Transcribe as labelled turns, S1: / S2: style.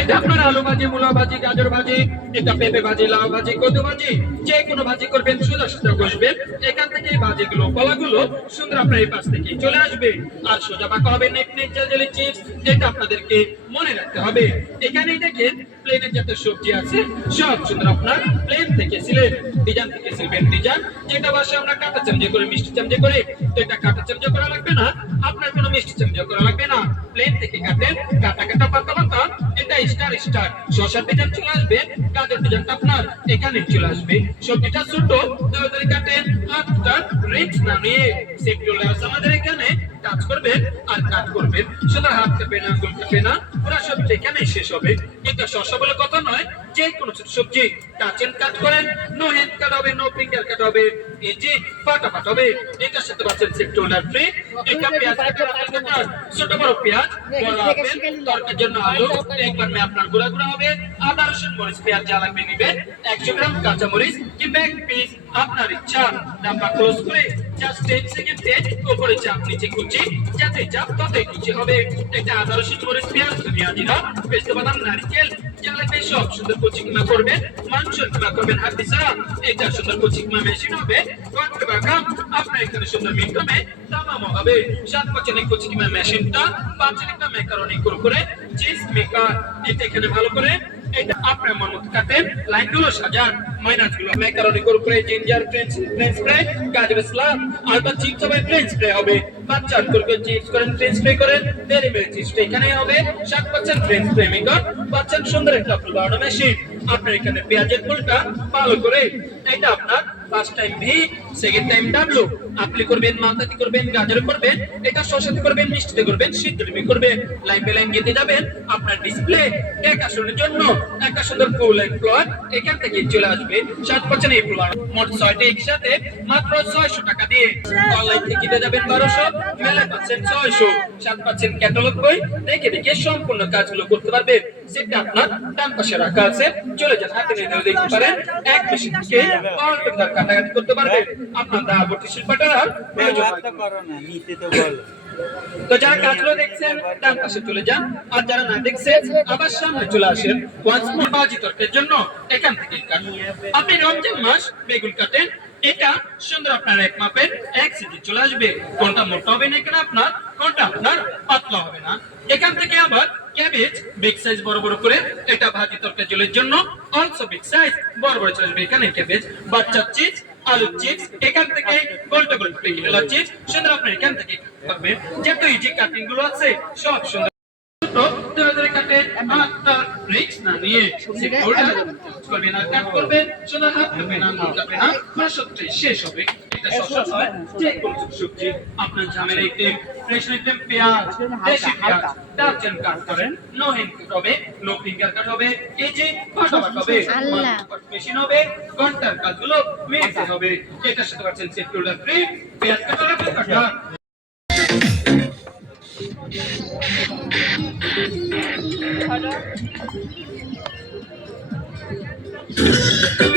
S1: এটা আপনার আলু ভাজি মূলা ভাজি গাজর ভাজি এটা পেঁপে ভাজি লাউ ভাজি কদু ভাজি যে কোনো ভাজি করবেন সোজা সোজা বসবেন এখান থেকে এই ভাজিগুলো কলাগুলো সুন্দর আপনার এই পাশ থেকে চলে আসবে। আর সোজা বাঁকা হবে নেক নেক জেলি চিপস এটা আপনাদেরকে মনে রাখতে হবে। এখানেই দেখেন প্লেনের যত সবজি আছে, সব সুন্দর আপনার প্লেন থেকে সিলেট ডিজাইন থেকে সিলবেন ডিজাইন যেটা বাসা আমরা কাটা চামচে করে, মিষ্টি চামচে করে, তো এটা কাটা চামচে করা লাগবে না। আপনার কোনো মিষ্টি চামচে করা লাগবে না। প্লেন থেকে কাটেন, কাটা কাটা পাতা পাতা এটা স্টার স্টার শসার ডিজাইন চলে আসবে গাজর ডিজাইনটা আপনার এখানে চলে আসবে। সবজিটা ছোট তাড়াতাড়ি কাটেন আপনার রিক্স না নিয়ে আছে আমাদের এখানে, কাজ করবেন আর কাজ করবেন। সুতরাং হাত কাঁপে না আঙ্গুল কাঁপে না ওরা সবজি এখানেই শেষ হবে। কিন্তু শসা বলে কথা নয় যে কোনো ছোট সবজি কাচেন কাট করেন নো হ্যান্ড কাট হবে নো ফিঙ্গার কাট হবে এই যে ফাটা হবে এটার সাথে পাচ্ছেন সেক্টোলার ফ্রি। এটা পেঁয়াজ ছোট বড় পেঁয়াজ বড় আপেল তরকারির জন্য আলু একবার মে আপনার গুঁড়া গুঁড়া হবে আদা রসুন মরিচ পেঁয়াজ যা লাগবে নিবেন একশো গ্রাম কিংবা এক পিস আপনার ইচ্ছা নাম্বার ক্লোজ করে জাস্ট টেন সেকেন্ডে উপরে চাপ নিচে কুচি যাতে চাপ কুচি হবে। এটা আদা রসুন মরিচ পেঁয়াজ ধনিয়া জিরা পেস্ট বাদাম নারকেল মেশিন হবে ঘণ্টা বাগাম আপনার এখানে সুন্দর হবে সাত পাঁচের কুচি কিমা মেশিনটা পাঁচের একটা মেকারনি করে চিজ মেকার এটা এখানে ভালো করে এটা আপনার মন মতো লাইন লাইনগুলো সাজান মাইনাসগুলো ম্যাকারনি করে জিঞ্জার ফ্রেঞ্চ ফ্রেঞ্চ ফ্রাই গাজর আর বা চিপস হবে ফ্রেঞ্চ ফ্রাই হবে। বাচ্চার করে চিপস করেন ফ্রেঞ্চ ফ্রাই করেন ডেরি মিল্ক চিপস এখানে হবে সাত পার্সেন্ট ফ্রেঞ্চ ফ্রাই মেকার বাচ্চার সুন্দর একটা বানানো মেশিন আপনার এখানে পেঁয়াজের ফুলটা ভালো করে, এটা আপনার first time V second time W. আপনি করবেন মাথাতে করবেন, গাজর করবেন, এটা শসাতে করবেন, মিষ্টিতে করবেন শীতলমি করবেন লাইন বাই লাইন গেতে যাবেন, আপনার ডিসপ্লে দেখাশোনার জন্য একটা সুন্দর ফুল ফ্লোর এখান থেকে চলে আসবে। সাত পার্সেন্ট এই ফ্লোর মোট ছয়টা একসাথে, মাত্র ছয়শো টাকা দিয়ে। অনলাইন থেকে কিনতে যাবেন বারোশো মেলা পাচ্ছেন ছয়শো। সাত পার্সেন্ট ক্যাটালগ বই দেখে দেখে সম্পূর্ণ কাজগুলো করতে পারবেন। সেটা আপনার ডান পাশে রাখা আছে চলে যান। হাতে নিয়ে দেখতে পারেন এক মেশিন থেকে অল্প দাম কাটাকাটি করতে পারবেন আপনার দাবর্তী শিল্পটা আর প্রয়োজন না।
S2: করো না নিতে তো বলো।
S1: তো যারা কাজগুলো দেখছেন ডান পাশে চলে যান। আর যারা না দেখছেন আবার সামনে চলে আসেন। ওয়ান্স বাজি তর্কের জন্য এখান থেকে কাট। আপনি রমজান মাস বেগুন কাটেন। এটা সুন্দর আপনার এক মাপের এক সিজি চলে আসবে। কোনটা মোটা হবে না এখানে আপনার কোনটা আপনার পাতলা হবে না। এখান থেকে আবার ক্যাবেজ বিগ সাইজ বড় বড় করে এটা ভাজি তরকারি জলের জন্য অলসো বিগ সাইজ বড় বড় চলে আসবে। এখানে ক্যাবেজ বাচ্চার চিজ আলু চিপস এখান থেকে গোল প্যাকেট চিপস সুন্দর আপনি এখান থেকে পাবেন যত ইজি কাটিংগুলো আছে সব সুন্দর। শেষ হবে। এটা সহজ হয় যে কোনো সবজি আপনার ঝামের আইটেম ফ্রেশ আইটেম পেঁয়াজ দেশি পেঁয়াজ দারচিনি কাট করেন নো হ্যান্ড কাট হবে নো ফিঙ্গার কাট হবে এই যে ফাটাফাট হবে মেশিন হবে ঘণ্টার কাজগুলো মিনিটে হবে। এটার সাথে পাচ্ছেন সেফ ফ্রি পেঁয়াজ কাটা লাগবে কাটা
S3: Thank